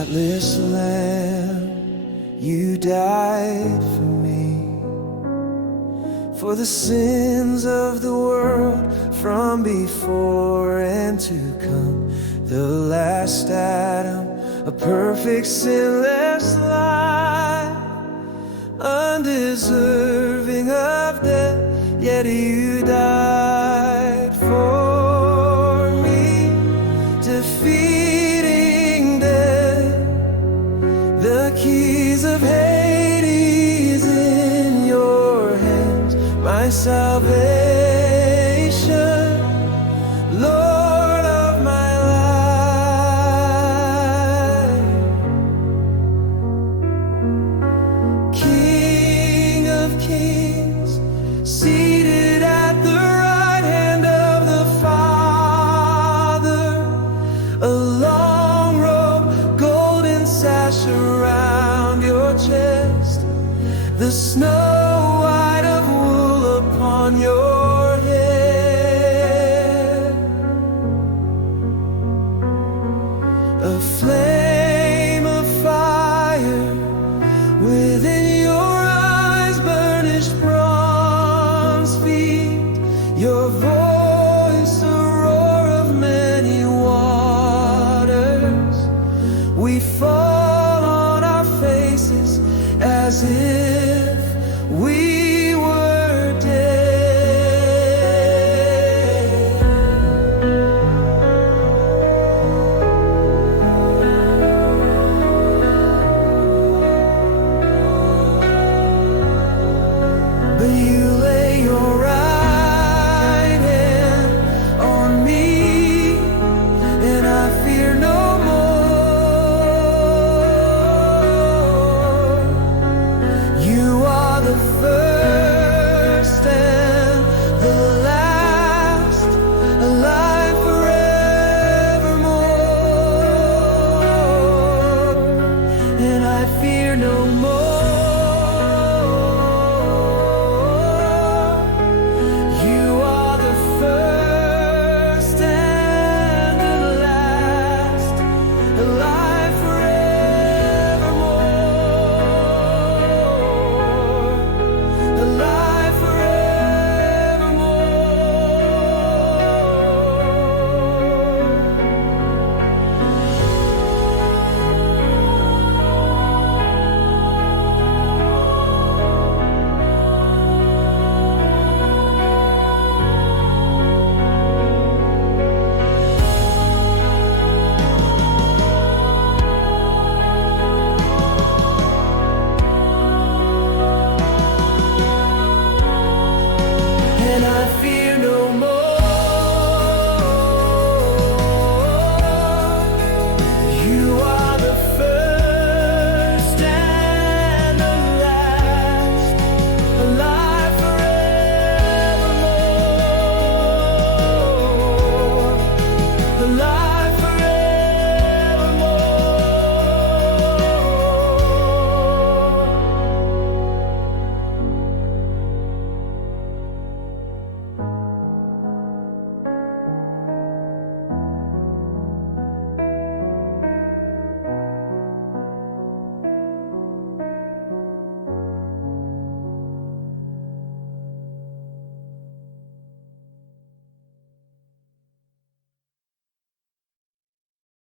spotless Lamb, you died for me, for the sins of the world from before and to come. The last Adam, a perfect sinless life, undeserving of death, yet you died for me, defeating death. The keys of Hades in your hands, my salvation, Lord of my life, King of kings, seated at the right hand of the Father, a long robe, golden sash around your chest, the snow white of wool upon your head, a flame of fire within your eyes, burnished bronze feet, your voice a roar of many waters. We fall on our faces as if we were dead. But you lay your right hand on me, and I fear no more. You are the first and the last, alive forevermore, and I fear no more.